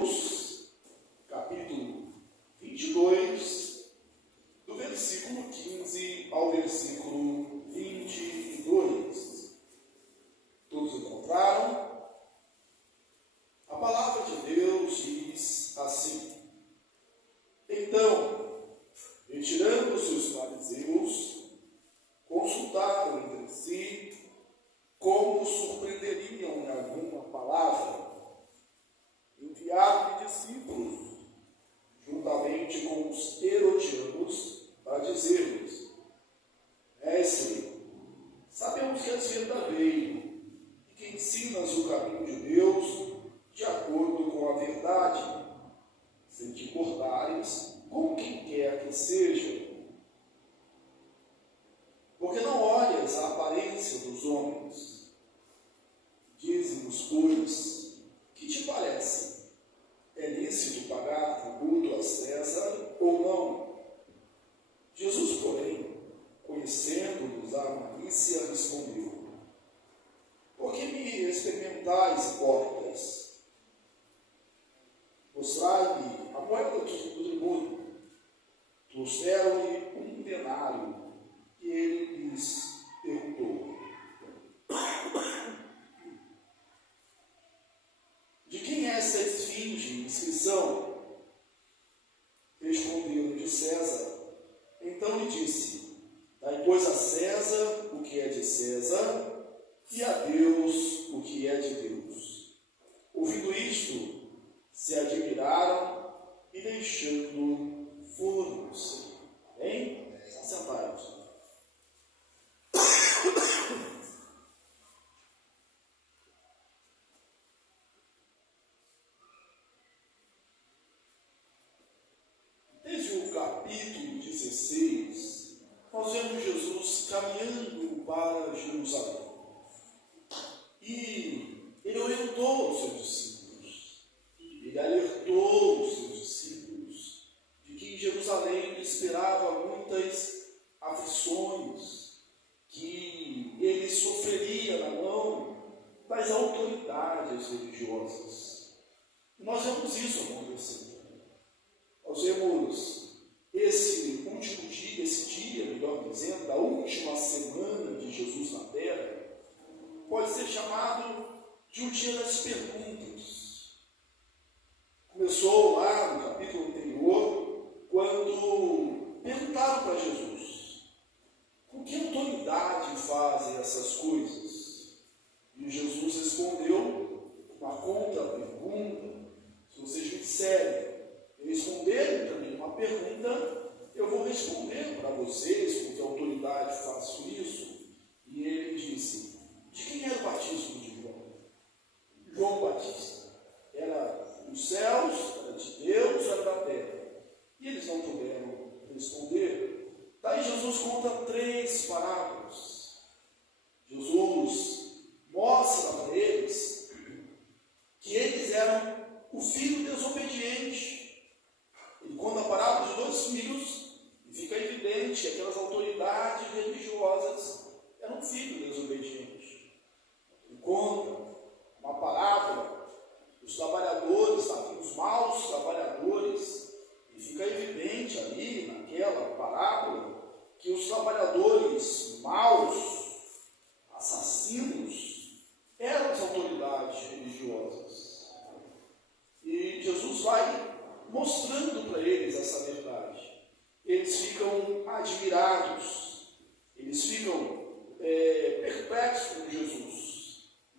Mateus, capítulo 22, do versículo 15 ao versículo 22. Todos encontraram? A palavra de Deus diz assim: Então, retirando-se os fariseus, consultaram entre si como surpreenderiam em alguma palavra. Enviaram-lhe discípulos, juntamente com os herodianos, para dizer-lhes: Mestre, sabemos que és verdadeiro e que ensinas o caminho de Deus de acordo com a verdade, sem te importares com quem quer que seja. Porque não olhas a aparência dos homens. Dize-nos, pois, que te parece? É lícito pagar tributo a César ou não? Jesus, porém, conhecendo-nos a malícia, respondeu: Por que me experimentais, hipócritas? Mostrai-me a moeda do tributo. Trouxeram-lhe um denário. E ele lhes perguntou: De quem é essa esfinge, inscrição? Responderam: de César. Então lhe disse: Dai, pois, a César o que é de César, e a Deus o que é de Deus. Ouvindo isto, se admiraram e deixando foram-se. Bem? Assentados. Desde o capítulo 16, nós vemos Jesus caminhando para Jerusalém. E ele orientou os seus discípulos, ele alertou os seus discípulos de que em Jerusalém ele esperava muitas aflições, que ele sofreria na mão das autoridades religiosas. E nós vemos isso acontecer. Nós vemos esse último dia, melhor dizendo, da última semana de Jesus na terra, pode ser chamado de o dia das perguntas. Começou lá no capítulo anterior, quando perguntaram para Jesus: com que autoridade fazem essas coisas? E Jesus respondeu uma contra-pergunta: se vocês me disserem, responderem também uma pergunta, eu vou responder para vocês com que autoridade faço isso. E ele disse: de quem era o batismo de João? João Batista. Era dos céus, era de Deus, era da terra? E eles não puderam responder. Daí Jesus conta 3 parábolas. Jesus mostra para eles que eles eram o filho desobediente. Ele conta a parábola de 2 filhos e fica evidente que aquelas autoridades religiosas eram filhos desobedientes. Ele conta uma parábola dos trabalhadores, os maus trabalhadores, e fica evidente ali naquela parábola que os trabalhadores maus, assassinos, eram as autoridades religiosas. E Jesus vai mostrando para eles essa verdade. Eles ficam admirados, eles ficam perplexos com Jesus.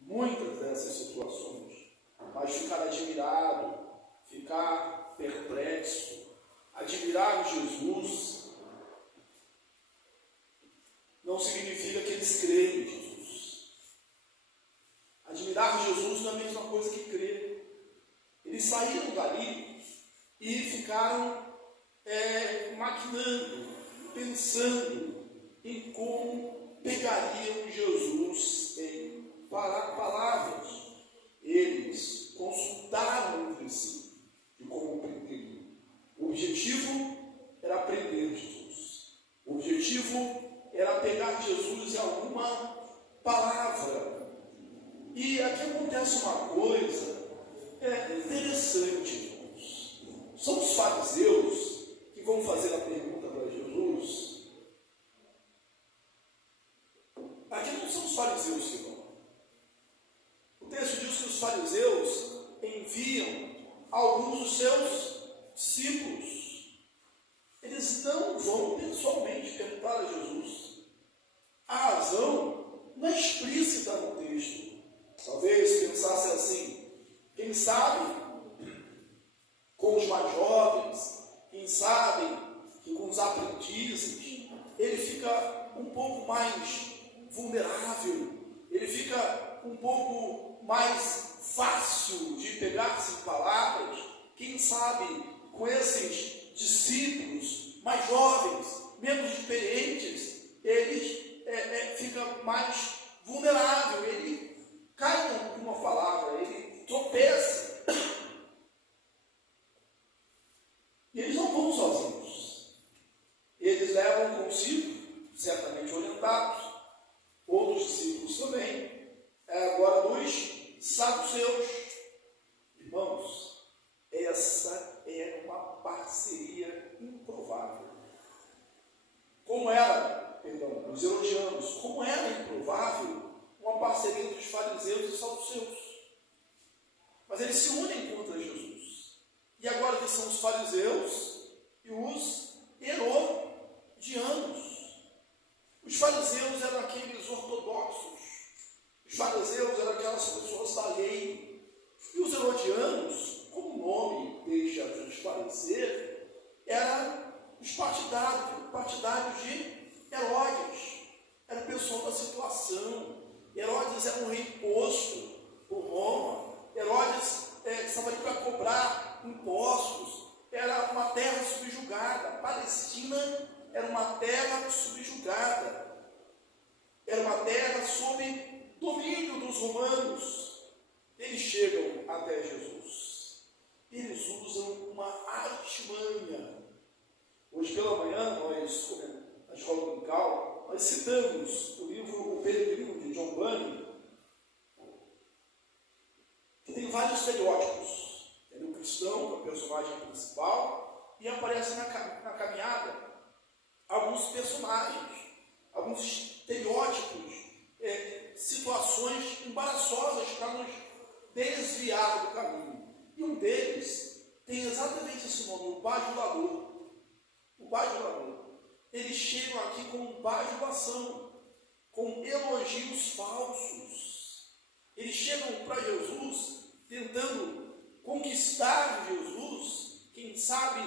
Muitas dessas situações. Mas ficar admirado, ficar perplexo, admirar Jesus, não significa que eles creem em Jesus. Admirar Jesus não é a mesma coisa que crer. Eles saíram dali e ficaram maquinando, pensando em como pegariam Jesus em palavras. Eles consultaram entre si de como prenderiam. O objetivo era prender Jesus. O objetivo era pegar Jesus em alguma palavra. E aqui acontece uma coisa interessante. fariseus que vão fazer a pergunta para Jesus. Aqui não são os fariseus que vão. O texto diz que os fariseus enviam alguns dos seus discípulos. Eles não vão pessoalmente perguntar a Jesus. A razão não é explícita no texto. Talvez pensasse assim, quem sabe com os mais jovens, quem sabe que com os aprendizes, ele fica um pouco mais vulnerável, ele fica um pouco mais fácil de pegar-se em palavras. Quem sabe com esses discípulos mais jovens, menos experientes, ele fica mais vulnerável, ele cai em uma palavra, ele tropeça. E eles não vão sozinhos. Eles levam consigo, certamente orientados, outros discípulos também, agora dos saduceus. Irmãos, essa é uma parceria improvável. Os herodianos, como era improvável uma parceria entre os fariseus e saduceus. Mas eles se unem contra Jesus. E agora que são os fariseus e os herodianos. Os fariseus eram aqueles ortodoxos. Os fariseus eram aquelas pessoas da lei. E os herodianos, como o nome deixa transparecer, eram os partidários de Herodes. Era o pessoal da situação. Herodes era um rei posto por Roma. Herodes estava ali para cobrar impostos. Era uma terra subjugada. A Palestina era uma terra subjugada. Era uma terra sob domínio dos romanos. Eles chegam até Jesus. Eles usam uma artimanha. Hoje pela manhã, nós, na escola dominical, nós citamos o livro O Peregrino, de John Bunyan, que tem vários estereótipos. Tem o cristão, que é o personagem principal, e aparece na caminhada alguns personagens, alguns estereótipos, situações embaraçosas para nos desviar do caminho. E um deles tem exatamente esse nome, o bajulador. O bajulador. Eles chegam aqui com bajulação, com elogios falsos. Eles chegam para Jesus tentando conquistar Jesus, quem sabe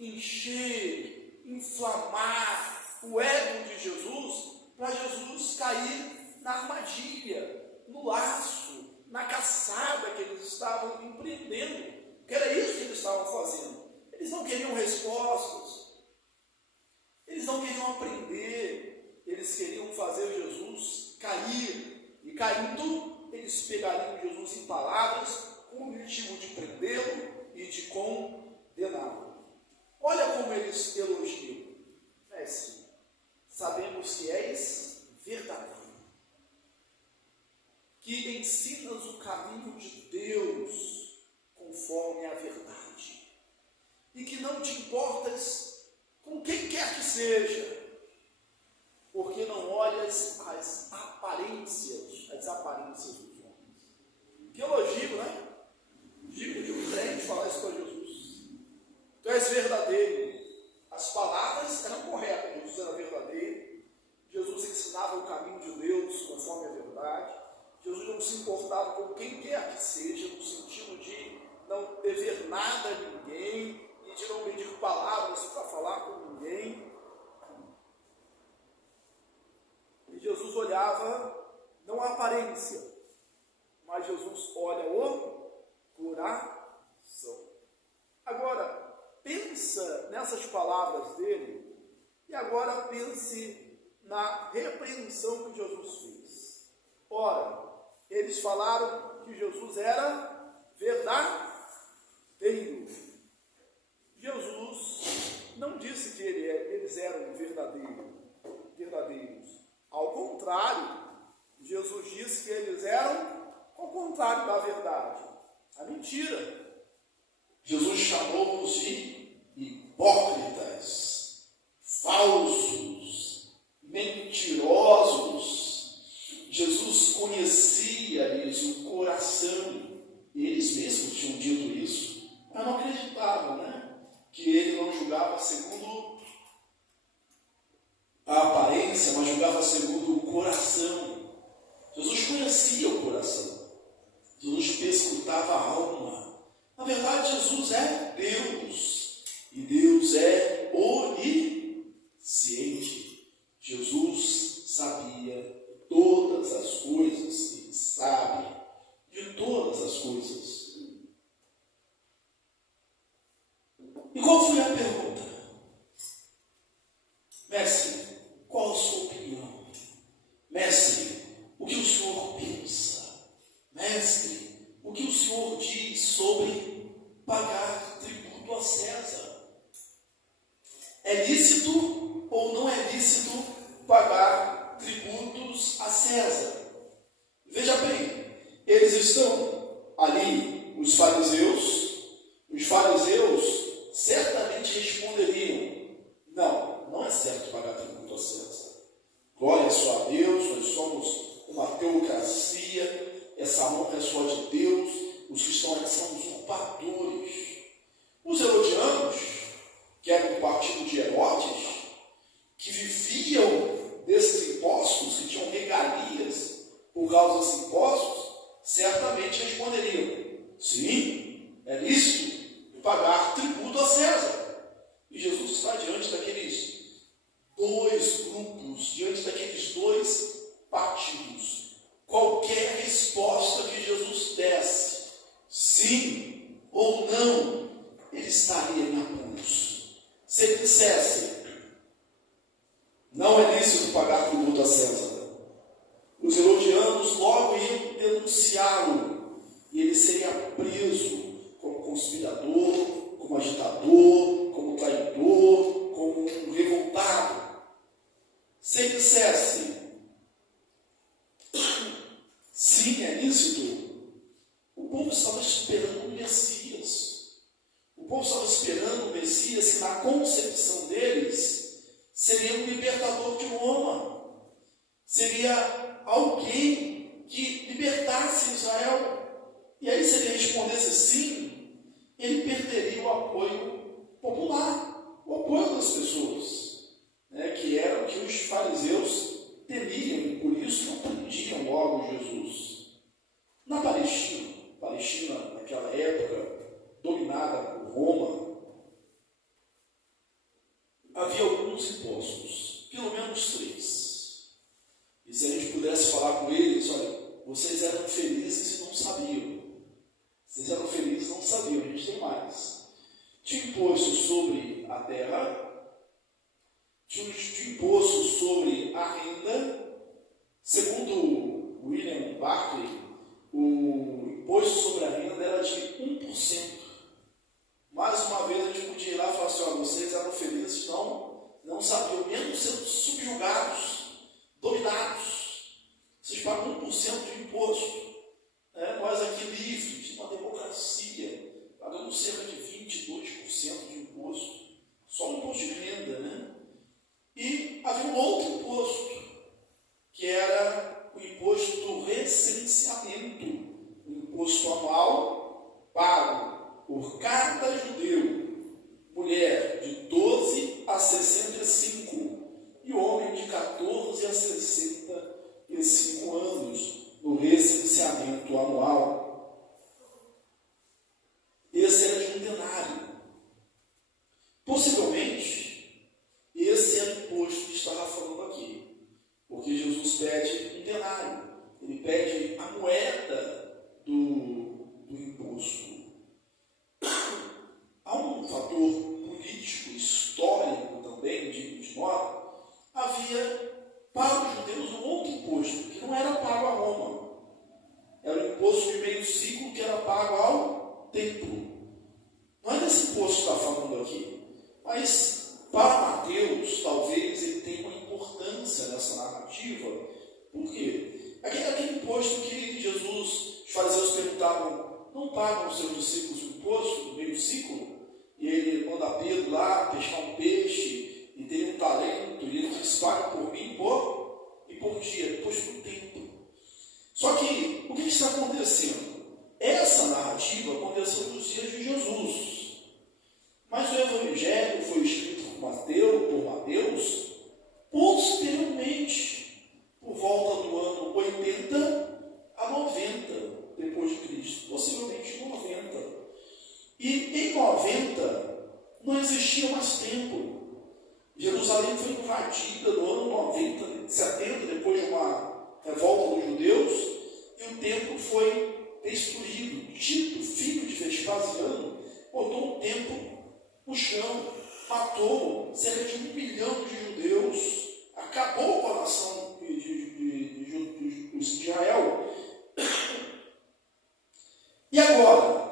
encher, inflamar o ego de Jesus, para Jesus cair na armadilha, no laço, na caçada que eles estavam empreendendo, que era isso que eles estavam fazendo. Eles não queriam respostas, eles não queriam aprender, eles queriam fazer Jesus cair, e caindo, eles pegariam Jesus em palavras, com o objetivo de prendê-lo e de condená-lo. Olha como eles elogiam. Mestre, sabemos que és verdadeiro, que ensinas o caminho de Deus conforme a verdade, e que não te importas com quem quer que seja, porque não olhas as aparências dos homens. Que elogio, né? Digno de um crente falar isso para Jesus. Tu és verdadeiro. As palavras eram corretas, Jesus era verdadeiro, Jesus ensinava o caminho de Deus conforme a verdade, Jesus não se importava com quem quer que seja, no sentido de não dever nada a ninguém, e de não medir palavras para falar com ninguém. E Jesus olhava não a aparência, mas Jesus olha o coração. Agora, pensa nessas palavras dele, e agora pense na repreensão que Jesus fez. Ora, eles falaram que Jesus era verdadeiro. Jesus não disse que eles eram verdadeiros. Ao contrário, Jesus disse que eles eram ao contrário da verdade, a mentira. Jesus chamou-os de hipócritas, falsos, mentirosos. Jesus conhecia-lhes o coração, e eles mesmos tinham dito isso, mas não acreditavam, né? Que ele não julgava segundo a aparência, mas julgava segundo o coração. Jesus conhecia o coração. Jesus perscrutava a alma. Na verdade, Jesus é Deus. E Deus é onisciente. Jesus sabia todas as coisas. Ele sabe de todas as coisas. E qual foi a pergunta? Mestre, qual a sua opinião? Mestre, o que o Senhor pensa? Mestre, o que o Senhor diz sobre pagar tributo a César? É lícito ou não é lícito pagar tributos a César? Veja bem, eles estão ali, os fariseus certamente responderiam: não é certo pagar tributo a César. Glória só a Deus, nós somos uma teocracia, essa honra é só de Deus, os que estão aqui são usurpadores. Os herodianos, que eram o partido de Herodes, que viviam desses impostos, que tinham regalias por causa desses impostos, certamente responderiam: sim, é lícito pagar tributo a César. E Jesus está diante daqueles dois grupos, diante daqueles dois partidos. Qualquer resposta que Jesus desse, sim ou não, ele estaria em apuros. Se ele dissesse: não é lícito pagar tributo a César, os herodianos logo iam denunciá-lo e ele seria preso como conspirador, como agitador, como traidor, como um revoltado. Se ele dissesse: sim, é lícito, o povo estava esperando um Messias. O povo estava esperando um Messias que, na concepção deles, seria um libertador de Roma. Seria alguém que libertasse Israel. E aí, se ele respondesse sim, ele perderia o apoio popular, o apoio das pessoas, né, que era o que os fariseus temiam, e por isso não prendiam logo Jesus. Na Palestina naquela época, dominada por Roma, havia alguns impostos, pelo menos 3. E se a gente pudesse falar com eles: olha, vocês eram felizes e não sabiam. Vocês eram felizes e não sabiam, a gente tem mais. Tinha imposto sobre a terra, tinha imposto sobre a renda. Segundo William Barclay, o imposto sobre a renda era de 1%. Mais uma vez a gente podia ir lá e falar assim: olha, vocês eram felizes, não sabiam, mesmo sendo subjugados, dominados. Vocês pagam 1% de imposto. Nós aqui livres, uma democracia, pagamos cerca de 22% de imposto, só no imposto de renda, né? E havia um outro imposto, que era o imposto do recenseamento, um imposto anual pago por cada judeu, mulher de 12 a 65 e homem de 14 a 65 anos, no recenseamento anual. Esse era de um denário. Possivelmente, esse era o imposto que estava falando aqui, porque Jesus pede um denário, ele pede a moeda do imposto. Há um fator político, histórico também, de nós. Havia para os judeus um outro imposto, que não era pago a Roma. Era o imposto de meio ciclo que era pago ao templo. Não é desse imposto que está falando aqui. Mas, para Mateus, talvez ele tenha uma importância nessa narrativa. Por quê? Aquele imposto que Jesus, os fariseus perguntavam: não pagam os seus discípulos o imposto do meio ciclo? E ele manda para Pedro lá pescar um peixe e ter um talento, e ele disse: paga por mim e por dia, depois por tempo. Só que o que está acontecendo? Essa narrativa aconteceu nos dias de Jesus, mas o Evangelho foi escrito por Mateus posteriormente, por volta do ano 80 a 90 depois de Cristo, possivelmente 90. E em 90 não existia mais templo. Jerusalém foi invadida no ano 90, 70, depois de uma revolta dos judeus, e o templo foi destruído. Tito, filho de Vespasiano, botou o templo no chão, matou cerca de 1 milhão de judeus, acabou com a nação de Israel. E agora?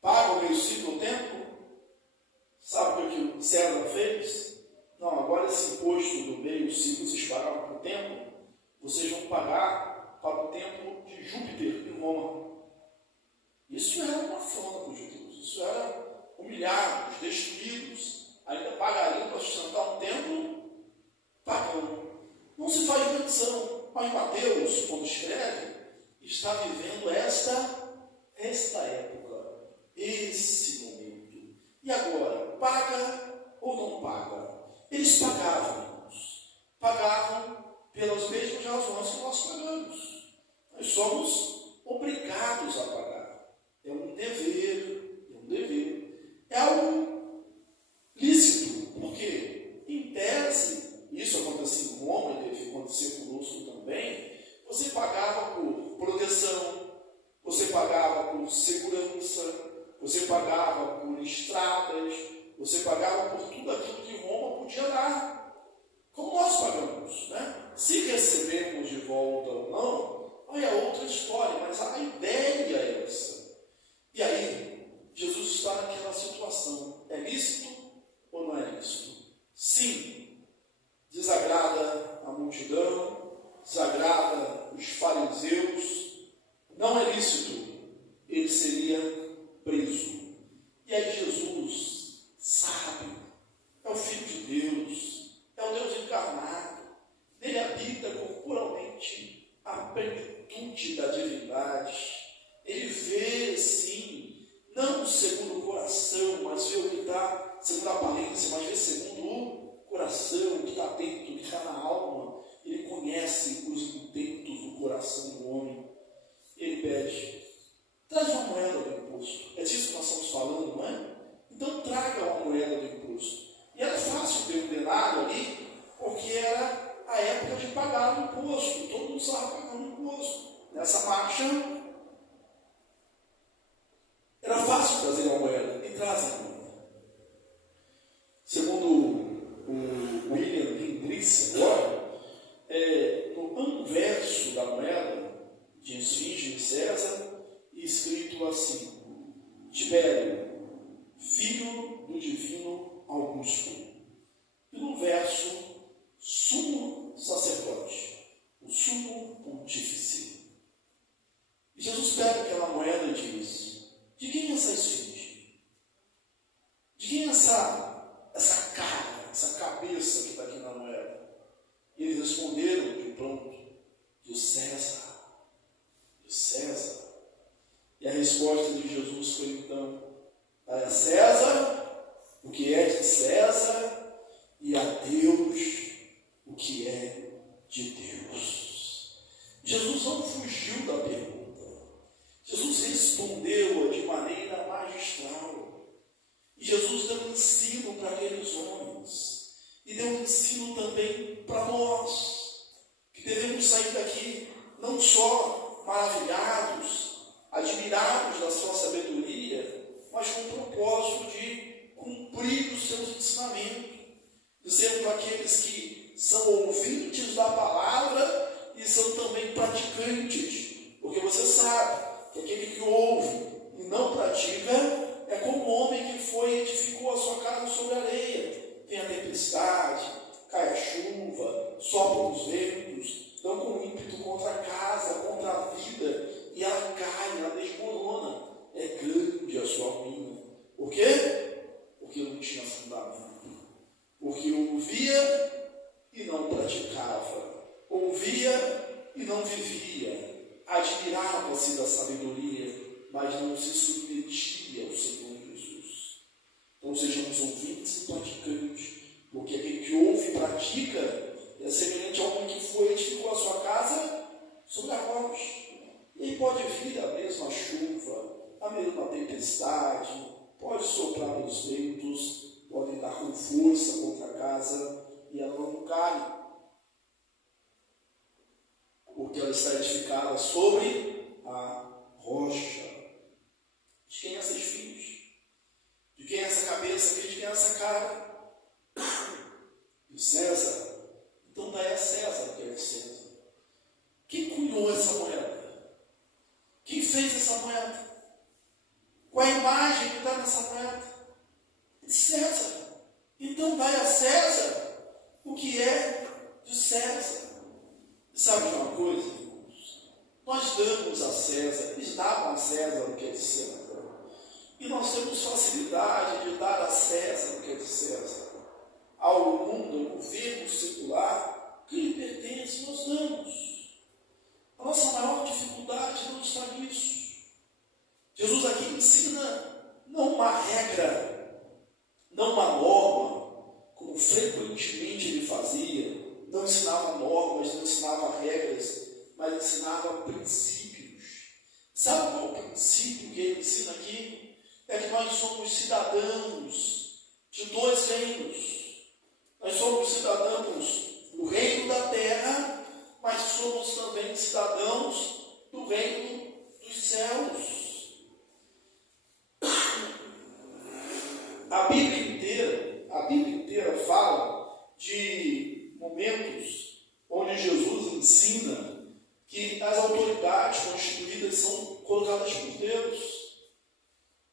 Paga o meio ciclo o templo? Sabe o que o César fez? Não, agora esse imposto do meio ciclo que vocês pagavam para o templo, vocês vão pagar para o templo de Júpiter em Roma. Isso era uma afronta para os judeus, isso era humilhados, destruídos, ainda pagariam para sustentar um templo pagão. Não se faz menção, mas Mateus, quando escreve, está vivendo esta época, esse momento. E agora, paga ou não paga? Eles pagavam, irmãos. Pagavam pelas mesmas razões que nós pagamos. Nós somos obrigados a pagar. É um dever. É algo lícito, porque, em tese, isso acontecia em Roma e deve acontecer conosco também, você pagava por proteção, você pagava por segurança, você pagava por estradas, você pagava por tudo aquilo que Roma podia dar, como nós pagamos, né? Se recebemos de volta ou não, aí é outra história, mas a ideia é essa. E aí, Jesus está naquela situação. É lícito ou não é lícito? Sim, desagrada a multidão, desagrada os fariseus, não é lícito, ele seria preso. E aí Jesus sabe, é o Filho de Deus, é o Deus encarnado, nele habita corporalmente a plenitude da divindade. Ele vê, sim, não segundo o coração, mas vê o que está segundo a aparência, mas vê segundo o coração, o que está dentro, o que está na alma. Ele conhece os intentos do coração do homem. Ele pede: traz uma moeda do imposto. É disso que nós estamos falando, não é? Então traga uma moeda do imposto. E era fácil ter um denário ali, porque era a época de pagar o imposto. Todo mundo estava pagando o imposto. Nessa marcha, era fácil trazer uma moeda, e trazem a moeda. Segundo o William Hendricks, agora, no anverso da moeda, de Esfinge e César, escrito assim: Tibério, filho do divino Augusto. E no verso, sumo sacerdote, o sumo pontífice. E Jesus pega aquela moeda e diz: de quem é essa esfinge? De quem é essa cara, essa cabeça que está aqui na moeda? E eles responderam de pronto: de César. De César. E a resposta de Jesus foi então: a César o que é de César, e a Deus o que é de Deus. Jesus não fugiu da pergunta. Jesus respondeu de maneira magistral. E Jesus deu um ensino para aqueles homens. E deu um ensino também para nós, que devemos sair daqui não só maravilhados, admirados da sua sabedoria, mas com o propósito de cumprir os seus ensinamentos, de sermos aqueles que são ouvintes da palavra e são também praticantes, porque você sabe que aquele que ouve e não pratica é como um homem que foi e edificou a sua casa sobre a areia. Tem a tempestade, cai a chuva, sopram os ventos, dão com ímpeto contra a casa, contra a vida, e ela cai, ela desmorona. É grande a sua ruína. Por quê? Porque não posse da sabedoria, mas não se submetia ao Senhor Jesus. Então sejamos ouvintes e praticantes, porque aquele que ouve e pratica é semelhante a um que foi e edificou a sua casa sobre a rocha. E aí pode vir a mesma chuva, a mesma tempestade, pode soprar os ventos, podem dar com força contra a casa e ela não cai, porque ela está edificada sobre a rocha. De quem é esses filhos? De quem é essa cabeça? De quem é essa cara? De César. Então dá a César o que é de César. Quem cunhou essa moeda? Quem fez essa moeda? Qual a imagem que está nessa moeda? De César. Então dá a César o que é de César. E sabe de uma coisa, irmãos? Nós damos a César, eles davam a César o que é de César. E nós temos facilidade de dar a César o que é de César. Ao mundo, ao governo secular, que lhe pertence, nós damos. A nossa maior dificuldade não está nisso. Jesus aqui ensina não uma regra, não uma norma, como frequentemente ele fazia. Não ensinava normas, não ensinava regras, mas ensinava princípios. Sabe qual é o princípio que ele ensina aqui? É que nós somos cidadãos de dois reinos. Nós somos cidadãos do reino da terra, mas somos também cidadãos do reino dos céus. A Bíblia inteira fala de momentos onde Jesus ensina que as autoridades constituídas são colocadas por Deus.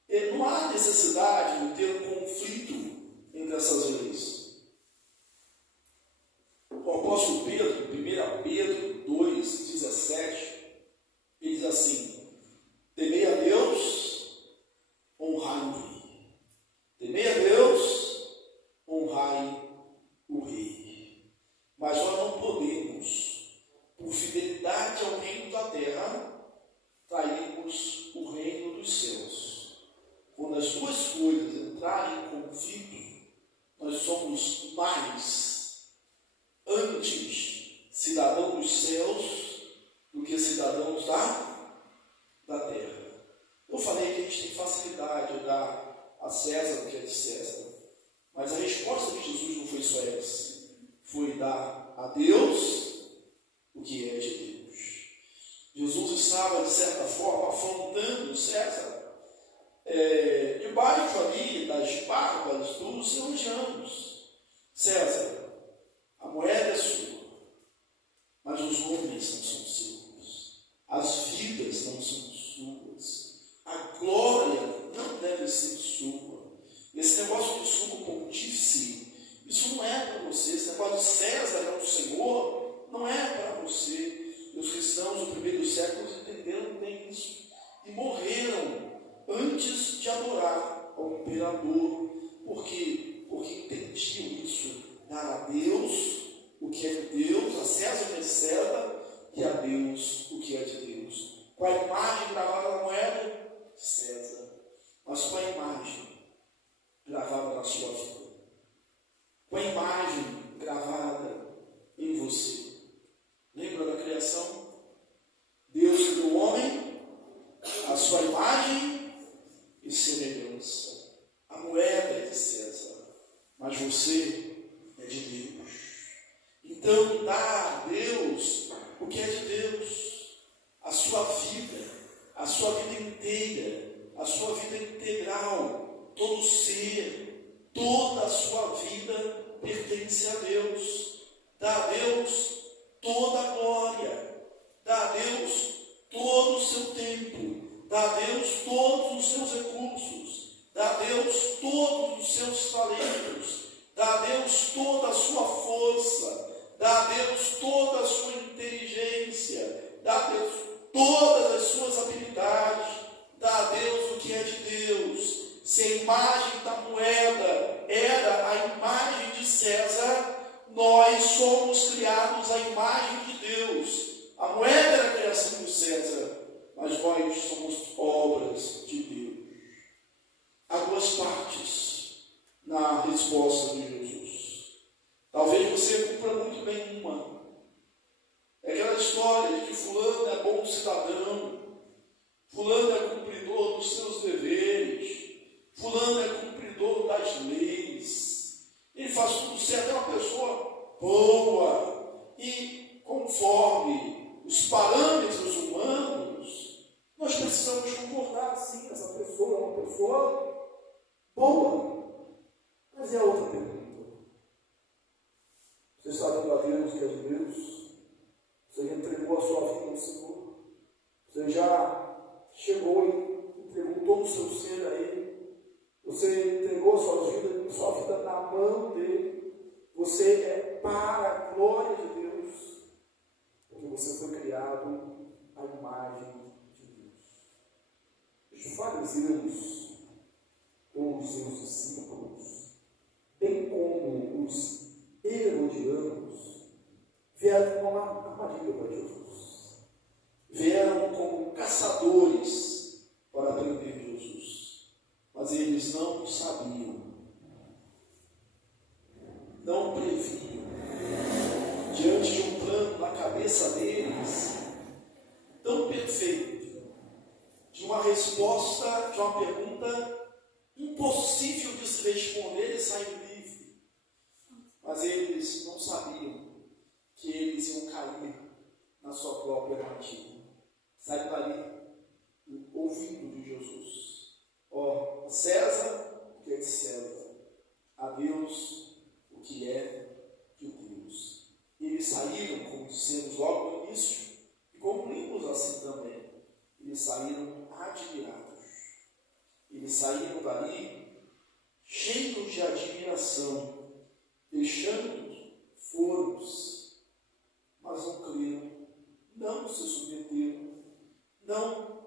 E não há necessidade de ter um conflito entre essas leis. O apóstolo Pedro, 1 Pedro 2,17, ele diz assim: temei a Deus, honrai-o. Temei a Deus, honrai o rei. Mas nós não podemos, por fidelidade ao reino da terra, trairmos o reino dos céus. Quando as duas coisas entrarem em conflito, nós somos mais, antes, cidadãos dos céus do que cidadãos da terra. Eu falei que a gente tem facilidade de dar a César o que é de César, mas a resposta de Jesus não foi só essa, foi dar a Deus o que é de Deus. Jesus estava, de certa forma, afrontando César, debaixo ali das barbas dos elogianos. César, a moeda é sua, mas os homens não são seus, as vidas não são suas, a glória não deve ser sua. Esse negócio de sumo pontífice, isso não é para você. Esse negócio de César é o Senhor, não é para você. E os cristãos do primeiro século entenderam bem isso e morreram antes de adorar ao imperador. Por quê? Porque entendiam isso: dar a Deus o que é de Deus, a César o que é de César, e a Deus o que é de Deus. Qual a imagem gravada na moeda? César. Mas qual a imagem gravada na sua vida? Qual a imagem gravada em você? Lembra da criação? Deus criou o homem, a sua imagem e semelhança. A moeda é de César, mas você é de Deus. Então dá a Deus o que é de Deus, a sua vida inteira, a sua vida integral, todo ser, toda a sua vida pertence a Deus. Dá a Deus toda a glória, dá a Deus todo o seu tempo, dá a Deus todos os seus recursos, dá a Deus todos os seus talentos, dá a Deus toda a sua força, dá a Deus toda a sua inteligência, dá a Deus todas as suas habilidades, dá a Deus o que é de Deus. Se a imagem da moeda era a imagem de César, nós somos criados à imagem de Deus. A moeda era a criação de César, mas nós resposta de Jesus. Talvez você cumpra muito bem uma. É aquela história de que fulano é bom cidadão, fulano é cumpridor dos seus deveres, fulano é cumpridor das leis, ele faz tudo certo, é uma pessoa boa, e conforme os parâmetros humanos, nós precisamos concordar, sim, essa pessoa é uma pessoa boa. Mas é outra pergunta. Você está dando a Deus que é de Deus? Você já entregou a sua vida ao Senhor? Você já chegou e entregou todo o seu ser a Ele? Você entregou a sua vida na mão dEle? Você é para a glória de Deus? Porque você foi criado à imagem de Deus. Os fariseus, ou os seus discípulos, bem como os herodianos, vieram com uma armadilha para Jesus. Vieram como caçadores para prender Jesus. Mas eles não sabiam, não previam, diante de um plano na cabeça deles, tão perfeito, de uma resposta, de uma pergunta impossível de se responder e sair livre. Mas eles não sabiam que eles iam cair na sua própria armadilha. Sai dali, ouvindo de Jesus. A César, o que é de César? A Deus, o que é de Deus. Eles saíram, como dissemos logo no início, e concluímos assim também. Eles saíram admirados. Eles saíram dali cheios de admiração, deixando foros, mas não creram, não se submeteram, não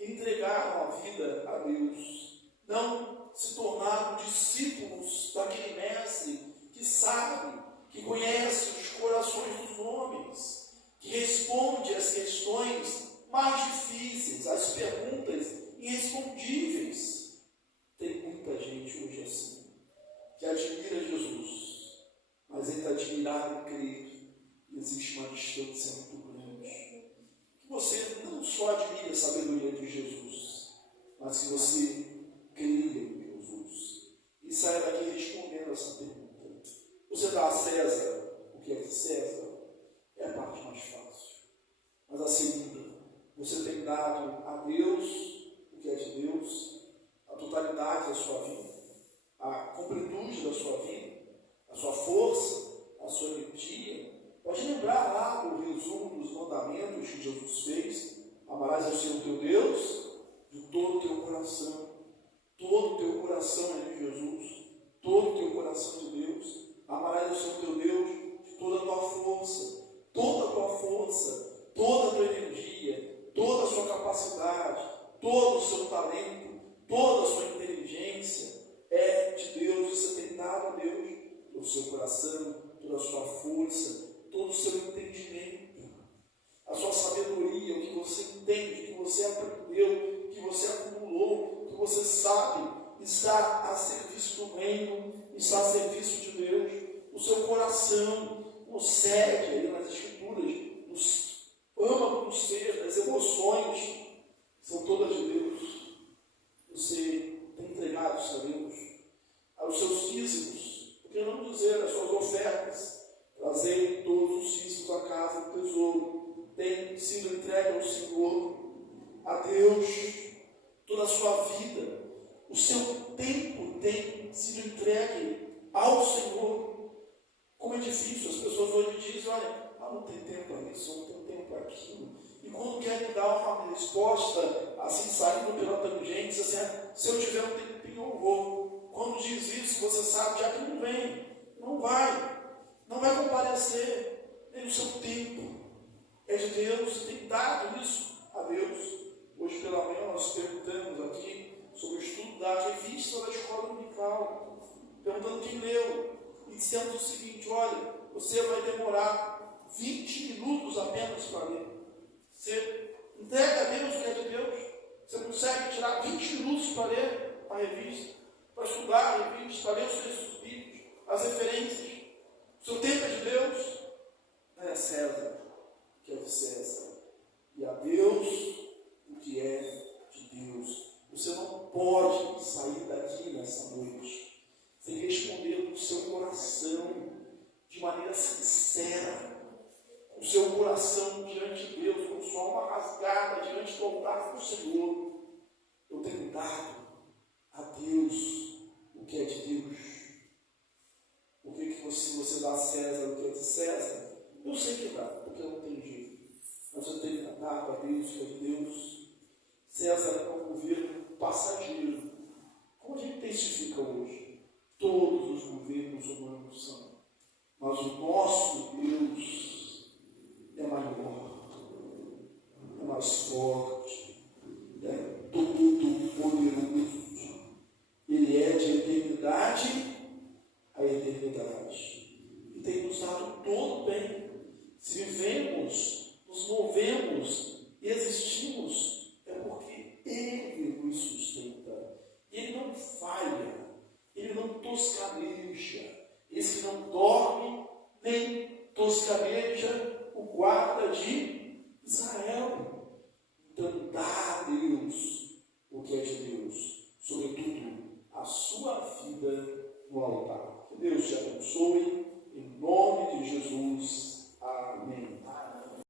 entregaram a vida a Deus, não se tornaram discípulos daquele mestre que sabe, que conhece os corações dos homens, que responde às questões mais difíceis, às perguntas irrespondíveis. Tem muita gente hoje assim, que admira Jesus, mas entre admirar e crer existe uma distância muito grande. Que você não só admire a sabedoria de Jesus, mas que você creia em Jesus. E saia daqui respondendo essa pergunta. Você dá a César o que é de César? É a parte mais fácil. Mas a segunda, você tem dado a Deus o que é de Deus, a totalidade da sua vida, a completude da sua vida, a sua força, a sua energia. Pode lembrar lá do resumo dos mandamentos que Jesus fez. Amarás ao Senhor teu Deus de todo o teu coração. Todo o teu coração é de Jesus. Todo o teu coração de Deus. Amarás ao Senhor teu Deus de toda a tua força. Toda a tua força, toda a tua energia, toda a sua capacidade, todo o seu talento, toda a sua inteligência é de Deus. Você tem dado a Deus o seu coração, toda a sua força, todo o seu entendimento, a sua sabedoria, o que você entende, o que você aprendeu, o que você acumulou, o que você sabe, está a serviço do reino, está a serviço de Deus. O seu coração o segue ali nas Escrituras, nos âmago do ser, das emoções, são todas de Deus. Você tem entregado isso a Deus, aos seus dízimos, por que não dizer as suas ofertas? Trazei todos os dízimos à casa do tesouro, tem sido entregue ao Senhor, a Deus, toda a sua vida, o seu tempo tem sido entregue ao Senhor. Como é difícil, as pessoas hoje dizem, olha, não tem tempo para isso, não tem tempo para aquilo. E quando querem dar uma resposta, assim, saindo pela tangente, assim, se eu tiver um tempinho, eu vou. Quando diz isso, você sabe, já que não vem, não vai comparecer, nem o seu tempo. É de Deus, tem dado isso a Deus. Hoje pela manhã nós perguntamos aqui sobre o estudo da revista da escola dominical, perguntando quem leu. E dissemos o seguinte, olha, você vai demorar 20 minutos apenas para ler. Você entrega a Deus o que é de Deus. Você consegue tirar 20 minutos para ler a revista, para estudar a revista, para ler os textos bíblicos. as referências. O seu tempo é de Deus, não é a César, que é de César. E a Deus, o que é de Deus. Você não pode sair daqui nessa noite sem responder com o seu coração, de maneira sincera, com o seu coração diante de Deus, com sua alma rasgada diante do altar do Senhor. Eu tenho dado